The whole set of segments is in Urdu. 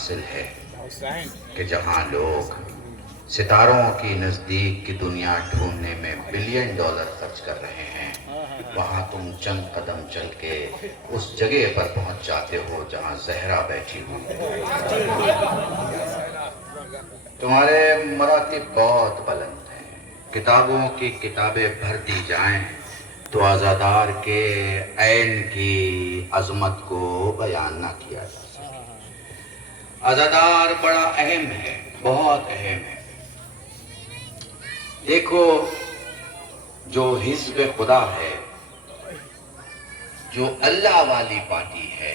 حاصل ہے کہ جہاں لوگ ستاروں کی نزدیک کی دنیا ڈھونڈنے میں بلین ڈالر خرچ کر رہے ہیں، وہاں تم چند قدم چل کے اس جگہ پر پہنچ جاتے ہو جہاں زہرا بیٹھی ہوئی ہے۔ تمہارے مراتب بہت بلند ہیں، کتابوں کی کتابیں بھر دی جائیں تو عزادار کے عین کی عظمت کو بیان نہ کیا جا سکے۔ عزادار بڑا اہم ہے، بہت اہم ہے۔ دیکھو، جو حزب خدا ہے، جو اللہ والی پارٹی ہے،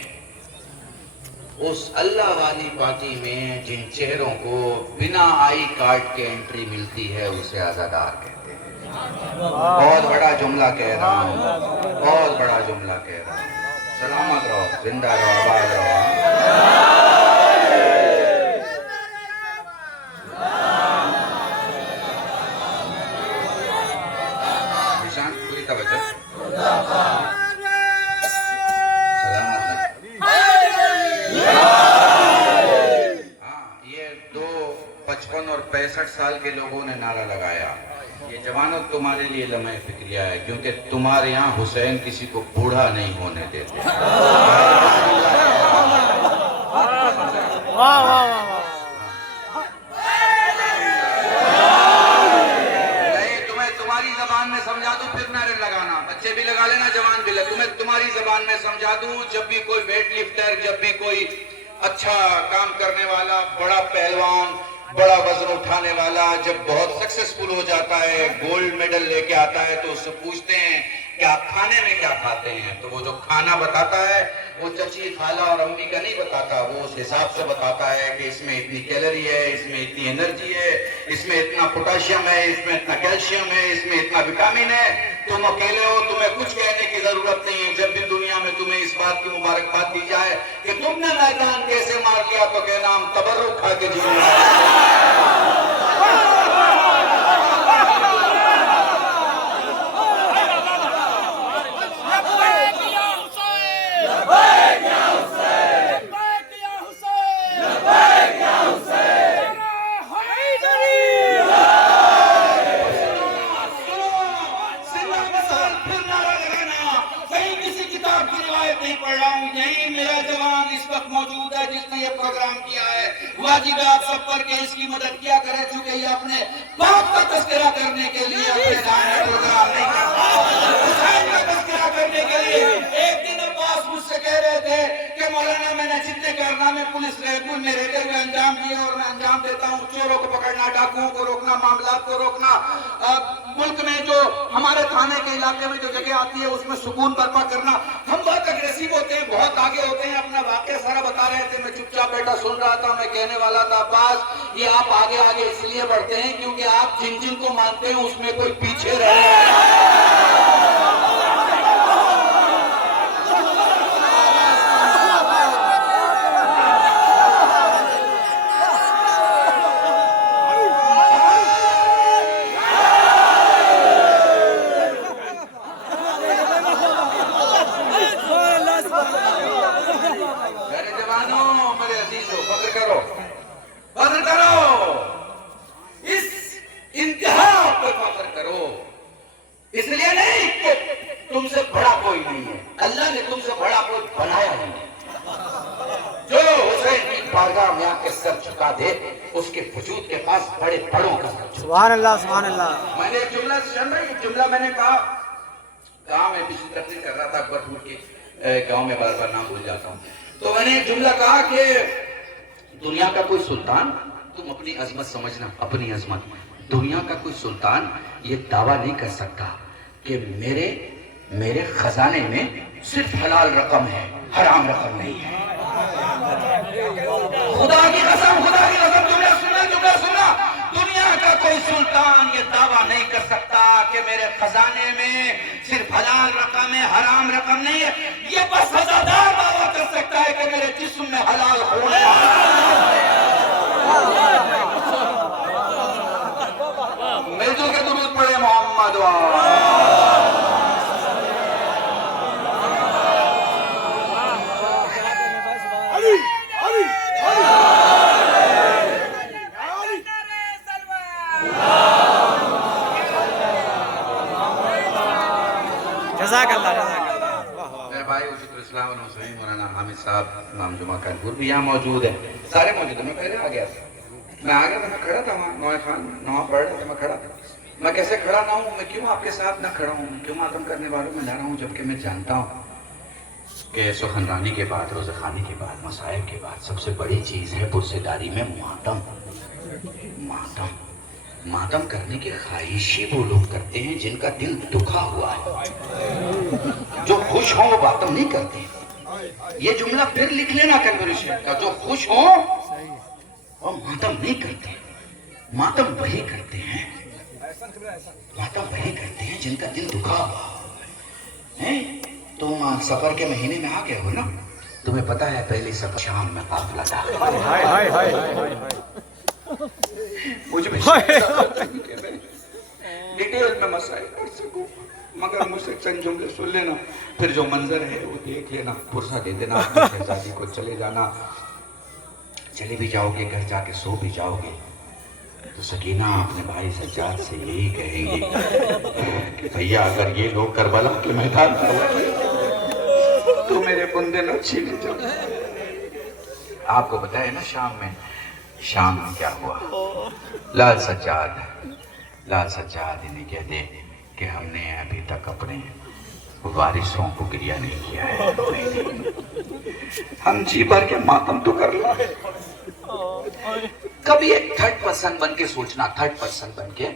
اس اللہ والی پارٹی میں جن چہروں کو بنا آئی کارڈ کے انٹری ملتی ہے اسے عزادار کہتے ہیں۔ بہت بڑا جملہ کہہ رہا ہوں، بہت بڑا جملہ کہہ رہا ہوں۔ سلامت رہو، زندہ رہو، آباد رہو۔ نشان پوری توجہ، سلامت رہو۔ ہاں، یہ 55 اور 65 سال کے لوگوں نے نعرہ لگایا، یہ جوانوں تمہارے لیے لمحہ فکریہ ہے، کیونکہ تمہارے یہاں حسین کسی کو بوڑھا نہیں ہونے دیتے۔ نہیں، تمہیں تمہاری زبان میں سمجھا دوں پھر نعرے لگانا، بچے بھی لگا لینا، جوان بھی لگا۔ تمہیں تمہاری زبان میں سمجھا دوں، جب بھی کوئی ویٹ لفٹر، جب بھی کوئی اچھا کام کرنے والا، بڑا پہلوان، بڑا وزن اٹھانے والا جب بہت سکسسفل ہو جاتا ہے، گولڈ میڈل لے کے آتا ہے، تو اس سے پوچھتے ہیں کہ آپ کھانے میں کیا کھاتے ہیں؟ تو وہ جو کھانا بتاتا ہے وہ چچی، خالہ اور امی کا نہیں بتاتا، وہ اس حساب سے بتاتا ہے کہ اس میں اتنی کیلری ہے، اس میں اتنی انرجی ہے، اس میں اتنا پوٹاشیم ہے، اس میں اتنا کیلشیم ہے، اس میں اتنا وٹامن ہے۔ تم اکیلے ہو، تمہیں کچھ کہنے کی ضرورت نہیں ہے۔ جب بھی دنیا میں تمہیں اس بات کی مبارکباد دی جائے کہ تم نے میدان کیسے مار لیا، تو کہنا ہم تبرک کھا کے جینے والے۔ واجبات سب پر کے اس کی مدد کیا کرے، چونکہ یہ اپنے باپ کا تذکرہ کرنے کے لیے اپنے دان میں پروگرام نہیں کرتا، حسین کا تذکرہ کرنے کے لیے۔ ایک دن عباس مجھ سے کہہ رہے تھے کہ مولانا میں نے جتنے کارنامے پولیس ریڈ میں رہتے ہوئے انجام دیے اور میں انجام دیتا ہوں، چوروں کو پکڑنا، ڈاکوؤں کو روکنا، معاملات کو روکنا، ملک میں جو ہمارے تھانے کے علاقے میں جو جگہ آتی ہے اس میں سکون برپا کرنا، ہم بہت اگریسیو ہوتے ہیں، بہت آگے ہوتے ہیں۔ اپنا واقعہ سارا بتا رہے تھے، میں چپ چاپ بیٹا سن رہا تھا۔ میں کہنے والا تھا عباس، یہ آپ آگے آگے اس لیے بڑھتے ہیں کیونکہ آپ جن جن کو مانتے ہیں اس میں کوئی پیچھے رہ رہا ہے۔ اس لیے نہیں کہ تم سے بڑا کوئی نہیں ہے، اللہ نے تم سے بڑا کوئی بنایا نہیں ہے۔ جو حسین کی بارگاہ میں آ کے سر جھکا دے، اس کے وجود کے پاس بڑے بڑوں کا سر جھکا۔ سبحان اللہ، سبحان اللہ۔ میں نے ایک جملہ میں نے کہا، گاؤں میں پچھلی تقریر کر رہا تھا اکبرپور کے گاؤں میں، بار بار نام بھول جاتا ہوں، تو میں نے ایک جملہ کہا کہ دنیا کا کوئی سلطان، تم اپنی عظمت سمجھنا، اپنی عظمت، دنیا کا کوئی سلطان یہ دعویٰ نہیں کر سکتا کہ میرے خزانے میں صرف حلال رقم ہے، حرام رقم نہیں ہے۔ خدا کی قسم جملہ سننا، دنیا کا کوئی سلطان یہ دعویٰ نہیں کر سکتا کہ میرے خزانے میں صرف حلال رقم ہے، حرام رقم نہیں ہے۔ یہ بس عزادار دعویٰ کر سکتا ہے کہ میرے جسم میں حلال خون ہے۔ مل جل کے درود پڑھے محمد علی حامد صاحب امام جمعہ کانپور بھی یہاں موجود ہیں، سارے موجود ہیں. میں پہلے آ گیا تھا، میں کھڑا تھا وہاں، نوائے خان نواں پڑھ رہا تھا، میں کھڑا تھا. میں کیسے کھڑا نہ ہوں، میں کیوں آپ کے ساتھ نہ کھڑا ہوں، کیوں ماتم کرنے والوں میں نہ رہا ہوں، جبکہ میں جانتا ہوں کہ سخنرانی کے بعد، روزہ خوانی کے بعد، مصائب کے بعد سب سے بڑی چیز ہے پرسیداری میں ماتم. ماتم کرنے کی خواہشی وہ لوگ کرتے ہیں جن کا دل دکھا ہوا ہے. جو خوش ہوں وہ ماتم نہیں کرتے. یہ جملہ پھر لکھ لینا کنورشن کا، جو خوش ہوں وہ ماتم نہیں کرتے. ماتم وہی کرتے ہیں جن کا دل دکھا ہوا ہے. تم سفر کے مہینے میں آ گئے ہو نا، تمہیں پتا ہے پہلی سفر شام میں قافلہ تھا. مجھے بھی ڈیٹیل میں مسائل پڑھ سکوں، مگر مجھ سے چند جملے سن لینا، پھر جو منظر ہے وہ دیکھ لینا، پرسہ دے دینا اپنی شہزادی کو. چلے جانا، چلے بھی جاؤ گے، گھر جا کے سو بھی جاؤ گے تو سکینہ اپنے بھائی سجاد سے یہی کہیں گے کہ بھیا اگر یہ لوگ کربلا کے میدان میں تو میرے بندے نہ چھینے جاؤ. آپ کو بتائے نا شام میں کیا ہوا. لال سجاد انہیں کہہ دے کہ ہم نے ابھی تک اپنے وارثوں کو گریہ نہیں کیا ہے. ہم جی بھر کے ماتم تو کر لا. کبھی ایک تھرڈ پرسن بن کے سوچنا، تھرڈ پرسن بن کے،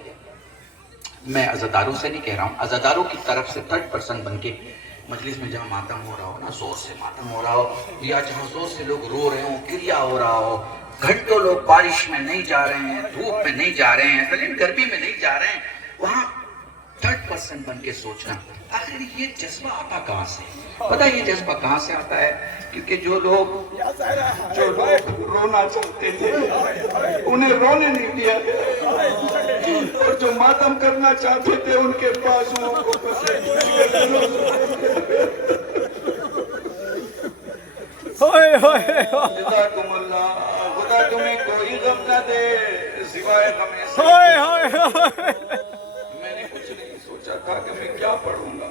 میں عزاداروں سے نہیں کہہ رہا ہوں، عزاداروں کی طرف سے تھرڈ پرسن بن کے مجلس میں جہاں ماتم ہو رہا ہو نا، زور سے ماتم ہو رہا ہو، یا جہاں زور سے لوگ رو رہے ہوں، گریہ ہو رہا ہو، گھنٹوں لوگ بارش میں نہیں جا رہے ہیں، دھوپ میں نہیں جا رہے ہیں، گرمی میں نہیں جا رہے ہیں، وہاں تھرڈ پرسن بن کے سوچنا آخر یہ جذبہ آتا کہاں سے. پتہ یہ جذبہ کہاں سے آتا ہے؟ کیونکہ جو لوگ رونا چاہتے تھے انہیں رونے نہیں دیا، اور جو ماتم کرنا چاہتے تھے ان کے بازوؤں کو جزاکم اللہ. خدا تمہیں کوئی غم نہ دے سوائے غم سے. میں نے کچھ نہیں سوچا تھا کہ میں کیا پڑھوں گا،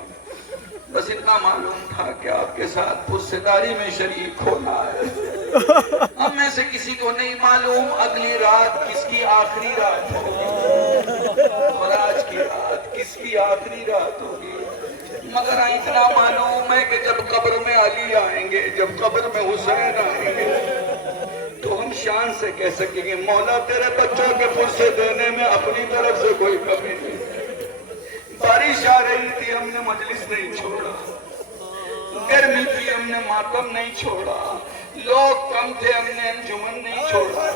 بس اتنا معلوم تھا کہ آپ کے ساتھ پرسیداری میں شریک ہونا ہے. ہم میں سے کسی کو نہیں معلوم اگلی رات کس کی آخری رات ہوگی اور آج کی رات کس کی آخری رات ہوگی، مگر اتنا معلوم ہے کہ جب قبر میں علی آئیں گے، جب قبر میں حسین آئیں گے تو ہم شان سے کہہ سکیں گے مولا تیرے بچوں کے پرسے دینے میں اپنی طرف سے کوئی کمی نہیں. بارش آ رہی تھی ہم نے مجلس نہیں چھوڑا، گرمی تھی ہم نے ماتم نہیں چھوڑا، لوگ کم تھے ہم نے انجمن نہیں چھوڑا.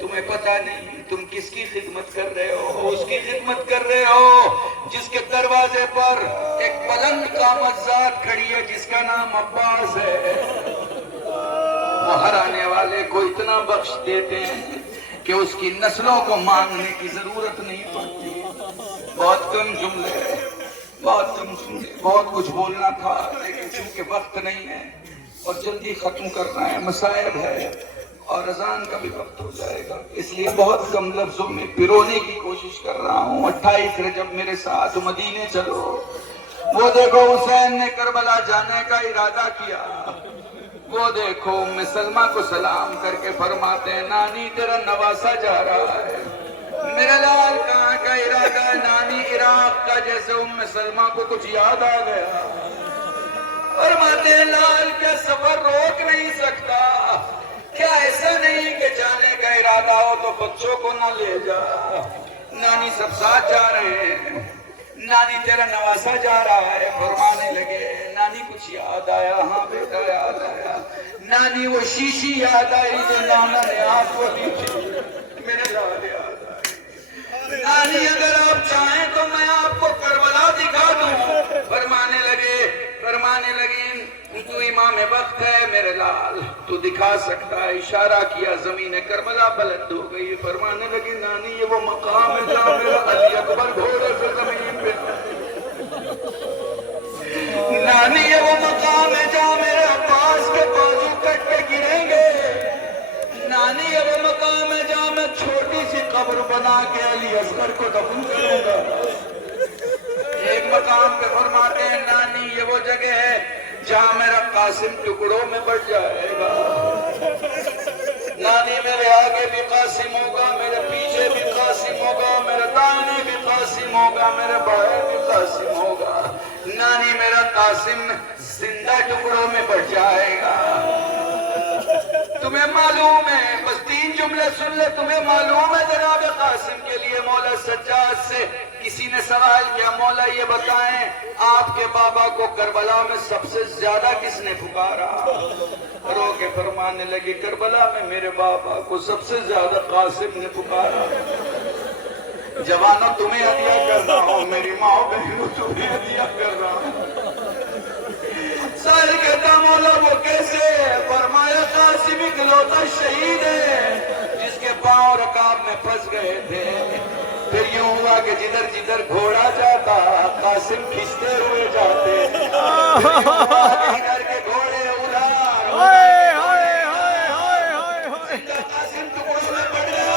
تمہیں پتا نہیں تم کس کی خدمت کر رہے ہو، اس کی خدمت کر رہے ہو جس کے دروازے پر ایک بلند قامت ذات کھڑی ہے جس کا نام عباس ہے. وہ ہر آنے والے کو اتنا بخش دیتے ہیں کہ اس کی نسلوں کو مانگنے کی ضرورت نہیں پڑتی. بہت کم جملے، بہت کچھ بولنا تھا لیکن چونکہ وقت نہیں ہے اور جلدی ختم کرنا ہے، مصائب ہے اور اذان کا بھی وقت ہو جائے گا، اس لیے بہت کم لفظوں میں پرونے کی کوشش کر رہا ہوں. 28 رجب میرے ساتھ مدینے چلو. وہ دیکھو حسین نے کربلا جانے کا ارادہ کیا، وہ دیکھو ام سلمہ کو سلام کر کے فرماتے ہیں نانی تیرا نواسا جا رہا ہے. میرا لال کہاں کا ارادہ؟ نانی عراق کا. جیسے ام سلمہ کو کچھ یاد آ گیا، فرماتے ہیں لال کیا سفر روک نہیں سکتا؟ کیا ایسا نہیں کہ جانے کا ارادہ ہو تو بچوں کو نہ لے جا؟ نانی سب ساتھ جا رہے ہیں. نانی تیرا نواسا جا رہا ہے. فرمانے لگے نانی کچھ یاد آیا؟ ہاں بیٹا یاد آیا. نانی وہ شیشی یاد آئی جو نانا نے آپ کو دی تھی. میرے لال یاد آئی. نانی اگر آپ چاہیں تو میں آپ کو کربلا دکھا دوں. فرمانے لگی تو امام وقت ہے میرے لال، تو دکھا سکتا ہے. اشارہ کیا، زمین کربلا بلند ہو گئی. فرمانے لگی نانی یہ وہ مقام ہے جہاں میرا علی اکبر گھوڑے سے زمین پہ. نانی یہ وہ مقام ہے جہاں میرے عباس کے بازو کٹ کے گریں گے. نانی یہ وہ مقام ہے جہاں میں چھوٹی سی قبر بنا کے علی اصغر کو دفن کروں گا. ایک مقام پہ فرماتے ہیں نانی یہ وہ جگہ ہے جہاں میرا قاسم ٹکڑوں میں بٹ جائے گا، نانی میرے آگے بھی قاسم ہوگا، میرے پیچھے بھی قاسم ہوگا، میرے دائنے بھی قاسم ہوگا، میرے بائیں بھی قاسم ہوگا، نانی میرا قاسم زندہ ٹکڑوں میں بٹ جائے گا۔ تمہیں معلوم ہے، بس 3 جملے سن لے، تمہیں معلوم ہے جناب قاسم کے لیے مولا سجاد سے کسی نے سوال کیا، مولا یہ بتائیں آپ کے بابا کو کربلا میں سب سے زیادہ کس نے پکارا؟ رو کے فرمانے لگی کربلا میں میرے بابا کو سب سے زیادہ قاسم نے پکارا۔ جوانوں تمہیں ہدیہ کر رہا ہوں، میری ماں بہنوں تمہیں ہدیہ کر رہا ہوں۔ سائل کہتا مولا وہ کیسے؟ فرمایا قاسم اکلوتا شہید ہے جس کے پاؤں رکاب میں پھنس گئے تھے، پھر یوں ہوا کہ جدھر جدھر گھوڑا جاتا قاسم کھنچتے ہوئے جاتے، ادھر کے گھوڑے ادھر، قاسم ٹکڑوں میں پڑ گیا۔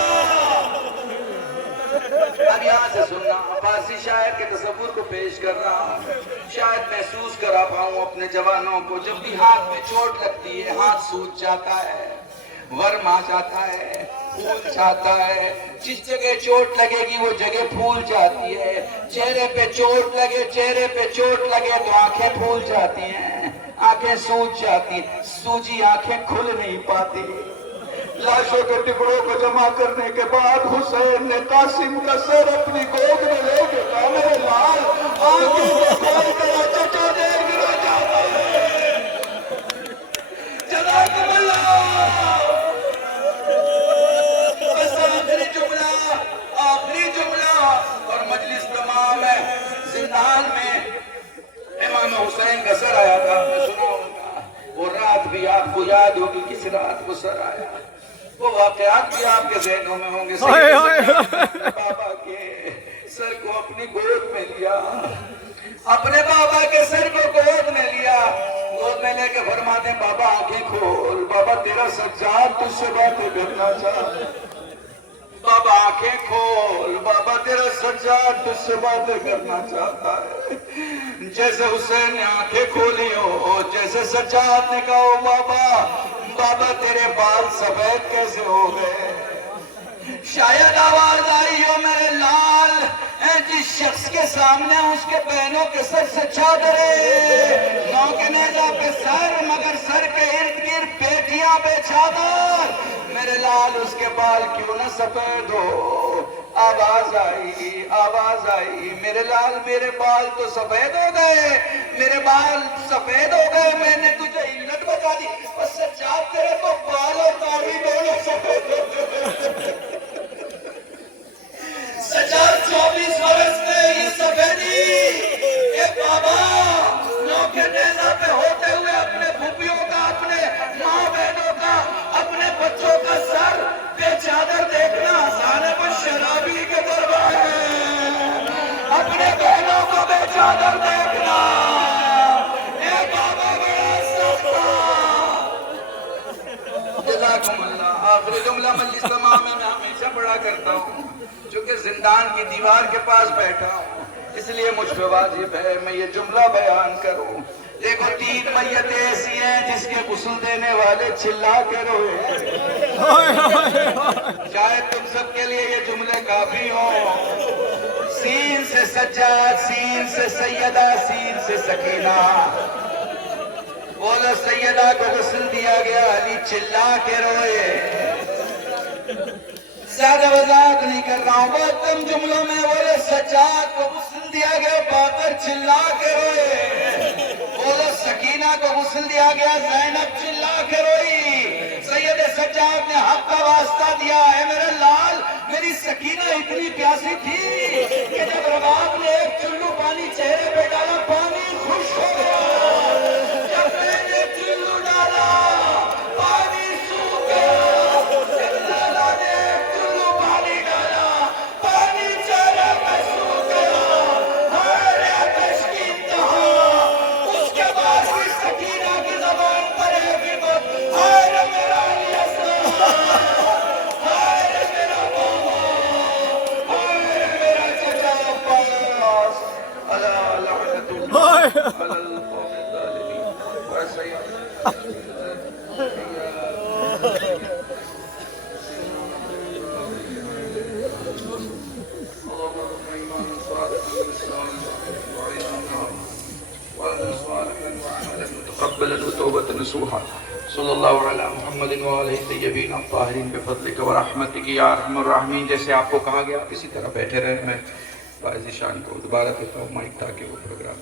اب یہاں سے سننا، فارسی شاعر کے تصور کو پیش کر رہا ہوں، شاید محسوس کرا پاؤں اپنے جوانوں کو، جب بھی ہاتھ میں چوٹ لگتی ہے، ہاتھ سوج جاتا ہے، ورم آ جاتا ہے، پھول جاتا ہے، جس جگہ چوٹ لگے گی وہ جگہ پھول جاتی ہے، چہرے پہ چوٹ لگے، چہرے پہ چوٹ لگے تو آنکھیں پھول جاتی ہیں، آنکھیں سوج جاتی، سوجی آنکھیں کھل نہیں پاتی۔ لاشوں کے ٹکڑوں کو جمع کرنے کے بعد حسین نے قاسم کا سر اپنی گود میں لے کے کہا میرے لال آنکھیں کو کھول کر چچا دیر گرا جاتا ہے۔ جزاکم اللہ۔ بس آخری جملہ اور مجلس تمام ہے۔ زندان میں امام حسین کا سر آیا تھا، آپ نے سنا ہوگا، وہ رات بھی آپ کو یاد ہوگی کس رات کو سر آیا، وہ واقعات بھی آپ کے ذہنوں میں ہوں گے۔ بابا کے سر کو اپنی گود میں لیا، اپنے بابا کے سر کو گود میں لیا، گود میں لے کے فرماتے ہیں بابا آنکھیں کھول، بابا تیرا سجاد تجھ سے باتیں کرنا چاہتا ہے، بابا آنکھیں کھول، بابا تیرا سجاد تجھ سے باتیں کرنا چاہتا ہے۔ جیسے حسین نے آنکھیں کھولی ہو، جیسے سجاد نے کہا ہو بابا بابا تیرے بال سفید کیسے ہو گئے؟ شاید آواز آئی ہو میرے لال جس شخص کے سامنے اس کے بہنوں کے سر سے چادر ہے، نو کے نیزہ پہ سر مگر سر کے ارد گرد بیٹیاں بے چادر، میرے لال اس کے بال کیوں نہ سفید ہو؟ آواز آئی میرے لال میرے بال تو سفید ہو گئے، میرے بال سفید ہو گئے، میں نے تجھے علت بتا دی، اور سجاد تیرے کو بال اور داڑھی دونوں سفید ہو گئے۔ سجاد 24 برس میں یہ سفیدی، اے بابا نو کے نیزہ پہ ہوتے ہوئے اپنے پھوپھیوں کا، اپنے ماں بہنوں کا، اپنے بچوں کا سر بے چادر دیکھنا آسان ہے، پر شرابی کے دربار میں اپنے بہنوں کو بے چادر دیکھنا اے بابا بڑا سخت تھا۔ جزاکم اللہ۔ آخری جملہ مجلس تمام میں ہمیشہ پڑھا کرتا ہوں، چونکہ زندان کی دیوار کے پاس بیٹھا ہوں، اس لیے مجھ پہ واجب ہے میں یہ جملہ بیان کروں۔ دیکھو 3 میتیں ایسی ہیں جس کے غسل دینے والے چلا کے روئے، شاید تم سب کے لیے یہ جملے کافی ہوں۔ سین سے سجاد، سین سے سیدہ، سین سے سکینہ، بولو سیدہ کو غسل دیا گیا، علی چلا کے روئے۔ زیادہ وضاحت نہیں کر رہا ہوں، بہت کم جملوں میں بولو سجاد کو غسل دیا گیا، باقر چلا کے روئے، بولو سکینہ کو غسل دیا گیا، زینب چلا کے روئی، سید سجاد نے حق کا واسطہ دیا ہے میرے لال میری سکینہ اتنی پیاسی تھی کہ جب رباب نے ایک چلو پانی چہرے پہ ڈالا پانی خوش ہو گیا، جب میں نے چلو ڈالا پانی سوکھ گیا، جب لالا نے ایک چلو پانی ڈالا پانی چہرے پہ سوکھ گیا، ہمارے آتش کی انتہا، اس کے بعد بھی سکینہ کی زبان پر ایک ہی بات، ہائے میرا علی اصغر، ہائے میرا بابا، ہائے میرا چچا عباس، الا لعنت اللہ علی القوم الظالمین۔ تقبل توبة نصوحا صلی اللہ علیہ محمد وآلہ الطیبین الطاہرین بفضلک ورحمتک یا ارحم الراحمین. جیسے آپ کو کہا گیا آپ اسی طرح بیٹھے رہے. میں باعث شان کو دوبارہ دیتا ہوں مائک تاکہ وہ پروگرام